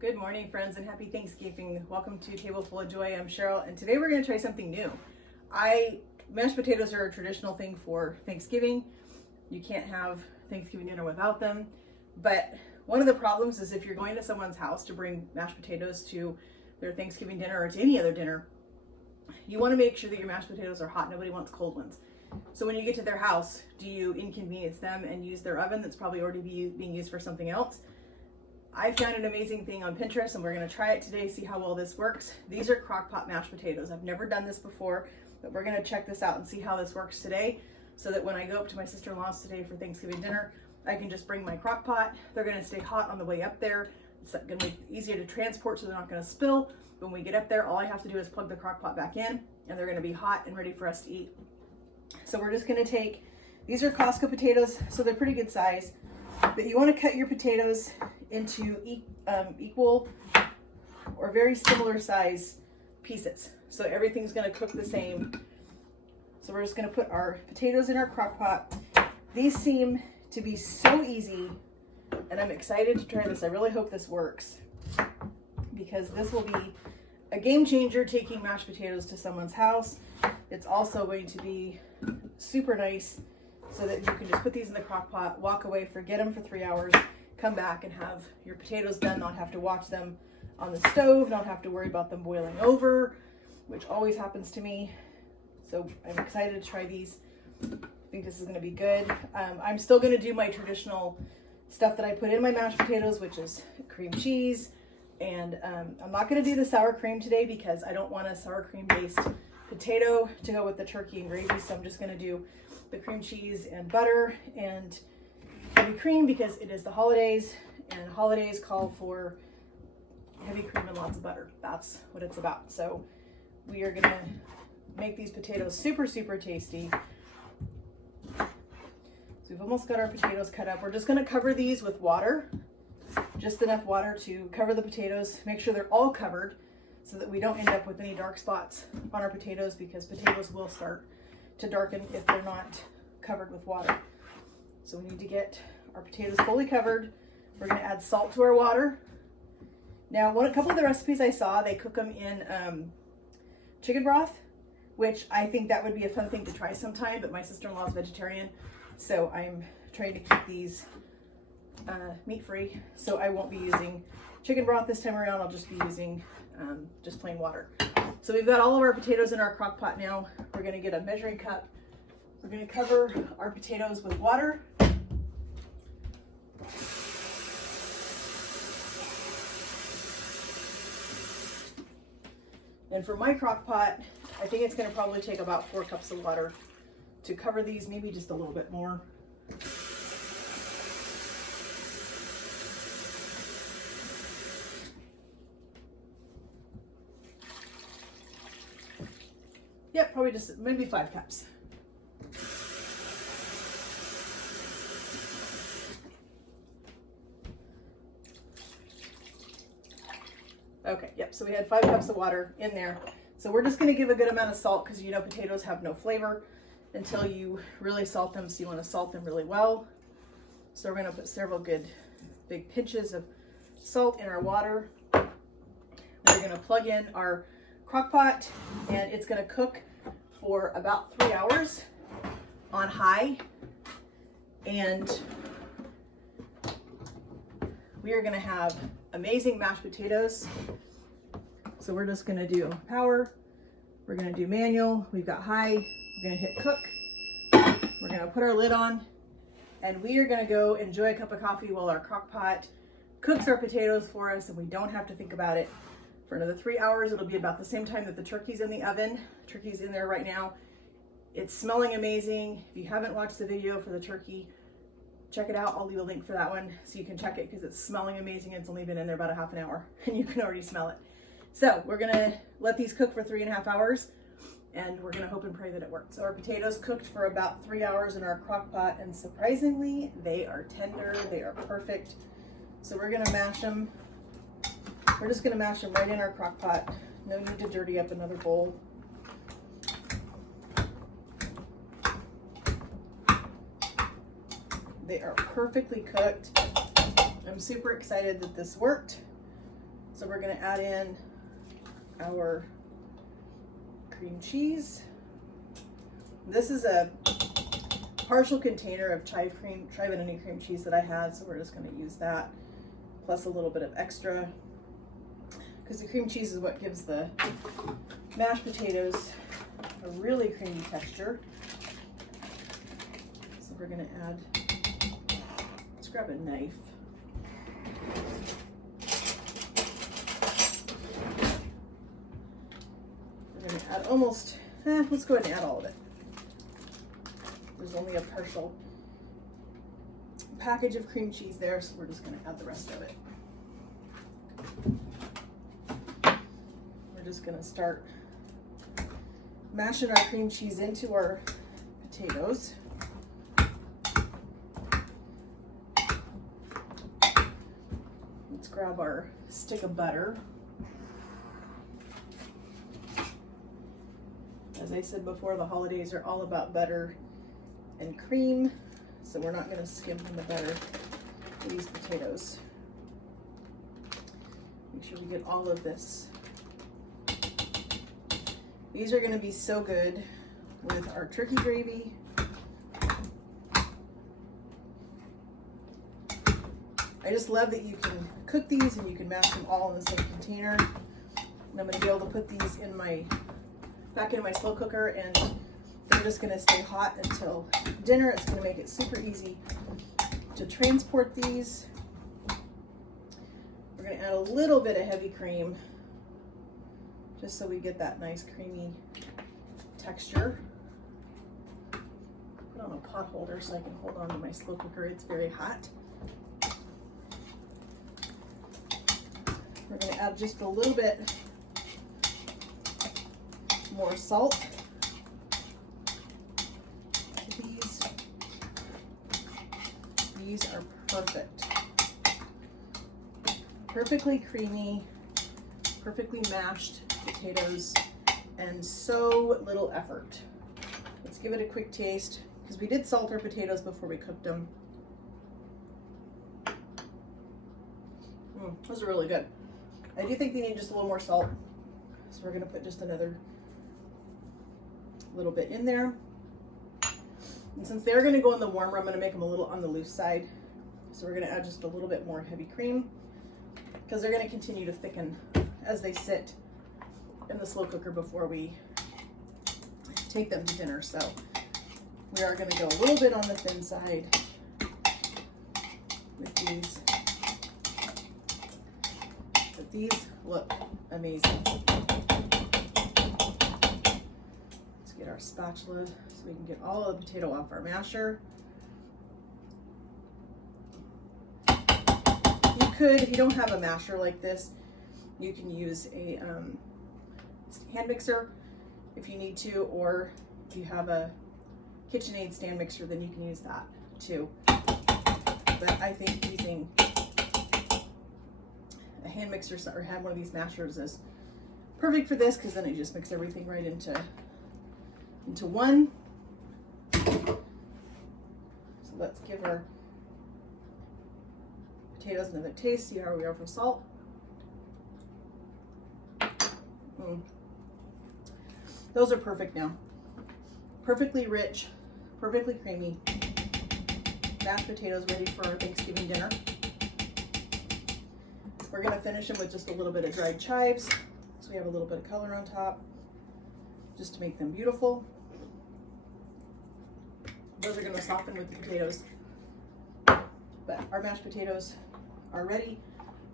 Good morning, friends, and happy Thanksgiving. Welcome to Table Full of Joy. I'm Cheryl, and today we're going to try something new. Mashed potatoes are a traditional thing for Thanksgiving. You can't have Thanksgiving dinner without them. But one of the problems is if you're going to someone's house to bring mashed potatoes to their Thanksgiving dinner or to any other dinner, you want to make sure that your mashed potatoes are hot. Nobody wants cold ones. So when you get to their house, do you inconvenience them and use their oven that's probably already being used for something else? I found an amazing thing on Pinterest and we're going to try it today, see how well this works. These are Crockpot mashed potatoes. I've never done this before, but we're going to check this out and see how this works today so that when I go up to my sister-in-law's today for Thanksgiving dinner, I can just bring my Crockpot. They're going to stay hot on the way up there. It's going to make it easier to transport so they're not going to spill. When we get up there, all I have to do is plug the Crockpot back in and they're going to be hot and ready for us to eat. So we're just going to take, these are Costco potatoes, so they're pretty good size, but you want to cut your potatoes into equal or very similar size pieces. So everything's going to cook the same. So we're just going to put our potatoes in our crock pot. These seem to be so easy and I'm excited to try this. I really hope this works because this will be a game changer taking mashed potatoes to someone's house. It's also going to be super nice so that you can just put these in the crock pot, walk away, forget them for 3 hours, come back and have your potatoes done, not have to watch them on the stove, not have to worry about them boiling over, which always happens to me. So I'm excited to try these. I think this is going to be good. I'm still going to do my traditional stuff that I put in my mashed potatoes, which is cream cheese. And I'm not going to do the sour cream today because I don't want a sour cream based potato to go with the turkey and gravy. So I'm just going to do the cream cheese and butter and heavy cream because it is the holidays and holidays call for heavy cream and lots of butter. That's what it's about. So we are gonna make these potatoes super, super tasty. So we've almost got our potatoes cut up. We're just gonna cover these with water, just enough water to cover the potatoes. Make sure they're all covered so that we don't end up with any dark spots on our potatoes because potatoes will start to darken if they're not covered with water. So we need to get our potatoes fully covered. We're going to add salt to our water. Now, a couple of the recipes I saw, they cook them in chicken broth, which I think that would be a fun thing to try sometime, but my sister-in-law is vegetarian, so I'm trying to keep these meat-free, so I won't be using chicken broth this time around. I'll just be using just plain water. So we've got all of our potatoes in our crock pot now. We're going to get a measuring cup. We're going to cover our potatoes with water. And for my crock pot, I think it's going to probably take about 4 cups of water to cover these, maybe just a little bit more. Yep, probably just maybe 5 cups. Okay, yep, so we had 5 cups of water in there. So we're just gonna give a good amount of salt because you know potatoes have no flavor until you really salt them, so you wanna salt them really well. So we're gonna put several good big pinches of salt in our water. We're gonna plug in our crock pot and it's gonna cook for about 3 hours on high. And we are gonna have amazing mashed potatoes. So we're just gonna do power, we're gonna do manual, we've got high, we're gonna hit cook, we're gonna put our lid on, and we are gonna go enjoy a cup of coffee while our crock pot cooks our potatoes for us and we don't have to think about it for another 3 hours. It'll be about the same time that the turkey's in the oven. Turkey's in there right now. It's smelling amazing. If you haven't watched the video for the turkey, check it out. I'll leave a link for that one so you can check it because it's smelling amazing. It's only been in there about a half an hour and you can already smell it. So we're gonna let these cook for 3.5 hours and we're gonna hope and pray that it works. So our potatoes cooked for about 3 hours in our crock pot and surprisingly, they are tender, they are perfect. So we're gonna mash them. We're just gonna mash them right in our crock pot. No need to dirty up another bowl. They are perfectly cooked. I'm super excited that this worked. So we're going to add in our cream cheese. This is a partial container of chive vanilla cream cheese that I had, so we're just going to use that, plus a little bit of extra, because the cream cheese is what gives the mashed potatoes a really creamy texture. So we're going to add, let's grab a knife. We're going to add almost, let's go ahead and add all of it. There's only a partial package of cream cheese there, so we're just going to add the rest of it. We're just going to start mashing our cream cheese into our potatoes. Let's grab our stick of butter. As I said before, the holidays are all about butter and cream, so we're not going to skimp on the butter for these potatoes. Make sure we get all of this. These are going to be so good with our turkey gravy. I just love that you can cook these and you can mash them all in the same container. And I'm going to be able to put these in back into my slow cooker, and they're just going to stay hot until dinner. It's going to make it super easy to transport these. We're going to add a little bit of heavy cream just so we get that nice creamy texture. Put on a pot holder so I can hold on to my slow cooker. It's very hot. We're going to add just a little bit more salt. These are perfect. Perfectly creamy, perfectly mashed potatoes, and so little effort. Let's give it a quick taste, because we did salt our potatoes before we cooked them. Those are really good. I do think they need just a little more salt, so we're going to put just another little bit in there. And since they're going to go in the warmer, I'm going to make them a little on the loose side. So we're going to add just a little bit more heavy cream, because they're going to continue to thicken as they sit in the slow cooker before we take them to dinner. So we are going to go a little bit on the thin side with these. But these look amazing. Let's get our spatula so we can get all of the potato off our masher. You could, if you don't have a masher like this, you can use a hand mixer if you need to, or if you have a KitchenAid stand mixer, then you can use that too. But I think using a hand mixer or have one of these mashers is perfect for this, because then it just mixes everything right into one. So let's give our potatoes another taste, see how we are for salt. Those are perfect now. Perfectly rich, perfectly creamy mashed potatoes ready for our Thanksgiving dinner. We're going to finish them with just a little bit of dried chives, so we have a little bit of color on top, just to make them beautiful. Those are going to soften with the potatoes. But our mashed potatoes are ready.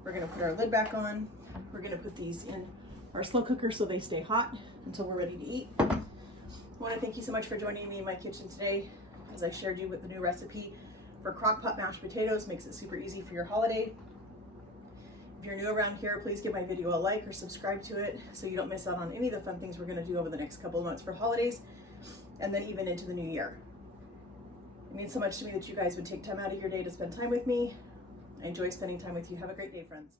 We're going to put our lid back on. We're going to put these in our slow cooker so they stay hot until we're ready to eat. I want to thank you so much for joining me in my kitchen today as I shared you with the new recipe for Crockpot mashed potatoes. Makes it super easy for your holiday. If you're new around here, please give my video a like or subscribe to it so you don't miss out on any of the fun things we're going to do over the next couple of months for holidays, and then even into the new year. It means so much to me that you guys would take time out of your day to spend time with me. I enjoy spending time with you. Have a great day, friends.